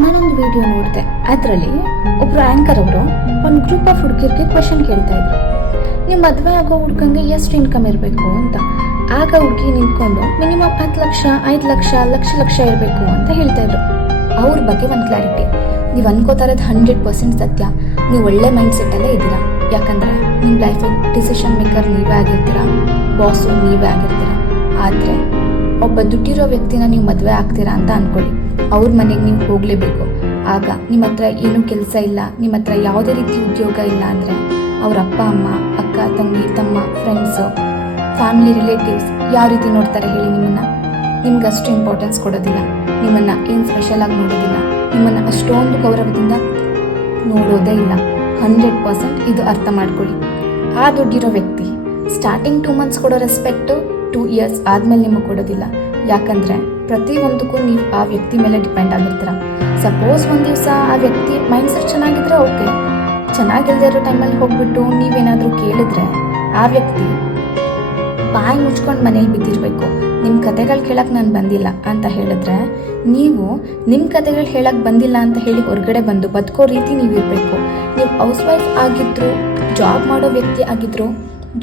ನಾನೊಂದು ವಿಡಿಯೋ ನೋಡಿದೆ. ಅದರಲ್ಲಿ ಒಬ್ರು ಆ್ಯಂಕರ್ ಅವರು ಒಂದು ಗ್ರೂಪ್ ಆಫ್ ಹುಡುಗಿರಿಗೆ ಕ್ವೆಶನ್ ಕೇಳ್ತಾ ಇದ್ರು, ನೀವು ಮದುವೆ ಆಗೋ ಹುಡ್ಗಂಗೆ ಎಷ್ಟು ಇನ್ಕಮ್ ಇರಬೇಕು ಅಂತ. ಆಗ ಹುಡುಗಿ ನಿಂತ್ಕೊಂಡು ಮಿನಿಮಮ್ 10 ಲಕ್ಷ 5 ಲಕ್ಷ ಲಕ್ಷ ಇರಬೇಕು ಅಂತ ಹೇಳ್ತಾ ಇದ್ರು. ಅವ್ರ ಬಗ್ಗೆ ಒಂದು ಕ್ಲಾರಿಟಿ, ನೀವು ಅನ್ಕೋತಾ ಇರೋದು 100% ಸತ್ಯ. ನೀವು ಒಳ್ಳೆ ಮೈಂಡ್ ಸೆಟ್ಟಲ್ಲೇ ಇದ್ದೀರಾ. ಯಾಕಂದರೆ ನಿಮ್ಮ ಲೈಫಲ್ಲಿ ಡಿಸಿಷನ್ ಮೇಕರ್ ನೀವೇ ಆಗಿರ್ತೀರಾ, ಬಾಸು ನೀವೇ ಆಗಿರ್ತೀರಾ. ಆದರೆ ಒಬ್ಬ ದುಡ್ಡಿರೋ ವ್ಯಕ್ತಿನ ನೀವು ಮದುವೆ ಆಗ್ತೀರಾ ಅಂತ ಅಂದ್ಕೊಳ್ಳಿ. ಅವ್ರ ಮನೆಗೆ ನೀವು ಹೋಗಲೇಬೇಕು. ಆಗ ನಿಮ್ಮ ಹತ್ರ ಏನೂ ಕೆಲಸ ಇಲ್ಲ, ನಿಮ್ಮ ಹತ್ರ ಯಾವುದೇ ರೀತಿ ಉದ್ಯೋಗ ಇಲ್ಲ ಅಂದರೆ ಅವ್ರ ಅಪ್ಪ ಅಮ್ಮ, ಅಕ್ಕ ತಂಗಿ ತಮ್ಮ, ಫ್ರೆಂಡ್ಸು, ಫ್ಯಾಮಿಲಿ ರಿಲೇಟಿವ್ಸ್ ಯಾವ ರೀತಿ ನೋಡ್ತಾರೆ ಹೇಳಿ? ನಿಮ್ಗೆ ಅಷ್ಟು ಇಂಪಾರ್ಟೆನ್ಸ್ ಕೊಡೋದಿಲ್ಲ, ನಿಮ್ಮನ್ನು ಏನು ಸ್ಪೆಷಲ್ ಆಗಿ ನೋಡೋದಿಲ್ಲ, ನಿಮ್ಮನ್ನು ಅಷ್ಟೊಂದು ಗೌರವದಿಂದ ನೋಡೋದೇ ಇಲ್ಲ. 100% ಇದು ಅರ್ಥ ಮಾಡ್ಕೊಳ್ಳಿ. ಆ ದುಡ್ಡಿರೋ ವ್ಯಕ್ತಿ ಸ್ಟಾರ್ಟಿಂಗ್ 2 ಮಂತ್ಸ್ ಕೊಡೋ ರೆಸ್ಪೆಕ್ಟು 2 ಇಯರ್ಸ್ ಆದಮೇಲೆ ನಿಮಗೆ ಕೊಡೋದಿಲ್ಲ. ಯಾಕಂದರೆ ಪ್ರತಿಯೊಂದಕ್ಕೂ ನೀವು ಆ ವ್ಯಕ್ತಿ ಮೇಲೆ ಡಿಪೆಂಡ್ ಆಗಿರ್ತೀರ. ಸಪೋಸ್ ಒಂದು ದಿವಸ ಆ ವ್ಯಕ್ತಿ ಮೈಂಡ್ ಸೆಟ್ ಚೆನ್ನಾಗಿದ್ರೆ ಓಕೆ, ಚೆನ್ನಾಗಿಲ್ಲದೆ ಇರೋ ಟೈಮಲ್ಲಿ ಹೋಗ್ಬಿಟ್ಟು ನೀವೇನಾದರೂ ಕೇಳಿದ್ರೆ ಆ ವ್ಯಕ್ತಿ ಬಾಯಿ ಮುಚ್ಕೊಂಡು ಮನೇಲಿ ಬಿದ್ದಿರಬೇಕು. ನಿಮ್ಮ ಕತೆಗಳು ಕೇಳಕ್ಕೆ ನಾನು ಬಂದಿಲ್ಲ ಅಂತ ಹೇಳಿದ್ರೆ, ನೀವು ನಿಮ್ಮ ಕತೆಗಳು ಹೇಳಕ್ಕೆ ಬಂದಿಲ್ಲ ಅಂತ ಹೇಳಿ ಹೊರಗಡೆ ಬಂದು ಬದುಕೋ ರೀತಿ ನೀವಿರಬೇಕು. ನೀವು ಹೌಸ್ ವೈಫ್ ಆಗಿದ್ರು, ಜಾಬ್ ಮಾಡೋ ವ್ಯಕ್ತಿ ಆಗಿದ್ರು,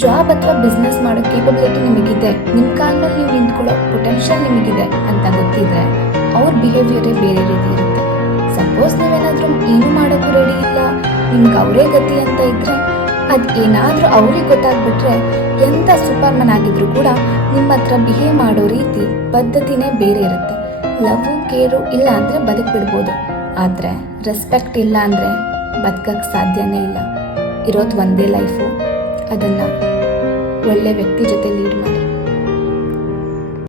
ಜಾಬ್ ಅಥವಾ ಬಿಸ್ನೆಸ್ ಮಾಡೋ ಕೇಪಬಿಲಿಟಿ ನಿಮಗಿದೆ, ನಿಮ್ಮ ಕಾಲ ಮೇಲೆ ನೀವು ನಿಂತ್ಕೊಳ್ಳೋ ಪೊಟೆನ್ಷಿಯಲ್ ನಿಮಗಿದೆ ಅಂತ ಗೊತ್ತಿದ್ರೆ ಅವ್ರ ಬಿಹೇವಿಯರೇ ಬೇರೆ ರೀತಿ ಇರುತ್ತೆ. ಸಪೋಸ್ ನೀವೇನಾದರೂ ಏನು ಮಾಡೋಕ್ಕೂ ರೆಡಿ ಇಲ್ಲ, ನಿಮ್ಗೆ ಅವರೇ ಗತಿ ಅಂತ ಇದ್ದರೆ, ಅದು ಏನಾದರೂ ಅವ್ರಿಗೆ ಗೊತ್ತಾಗ್ಬಿಟ್ರೆ ಎಂಥ ಸೂಪರ್ಮನ್ ಆಗಿದ್ರು ಕೂಡ ನಿಮ್ಮ ಹತ್ರ ಬಿಹೇವ್ ಮಾಡೋ ರೀತಿ ಪದ್ಧತಿನೇ ಬೇರೆ ಇರುತ್ತೆ. ಲವ್ ಕೇರು ಇಲ್ಲ ಅಂದರೆ ಬದುಕ್ಬಿಡ್ಬೋದು, ಆದರೆ ರೆಸ್ಪೆಕ್ಟ್ ಇಲ್ಲ ಅಂದರೆ ಬದುಕಕ್ಕೆ ಸಾಧ್ಯನೇ ಇಲ್ಲ. ಇರೋದು ಒಂದೇ ಲೈಫು, ಅದನ್ನು ಒಳ್ಳೆ ವ್ಯಕ್ತಿ ಜೊತೆ ಲೀಡ್ ಮಾಡಿ.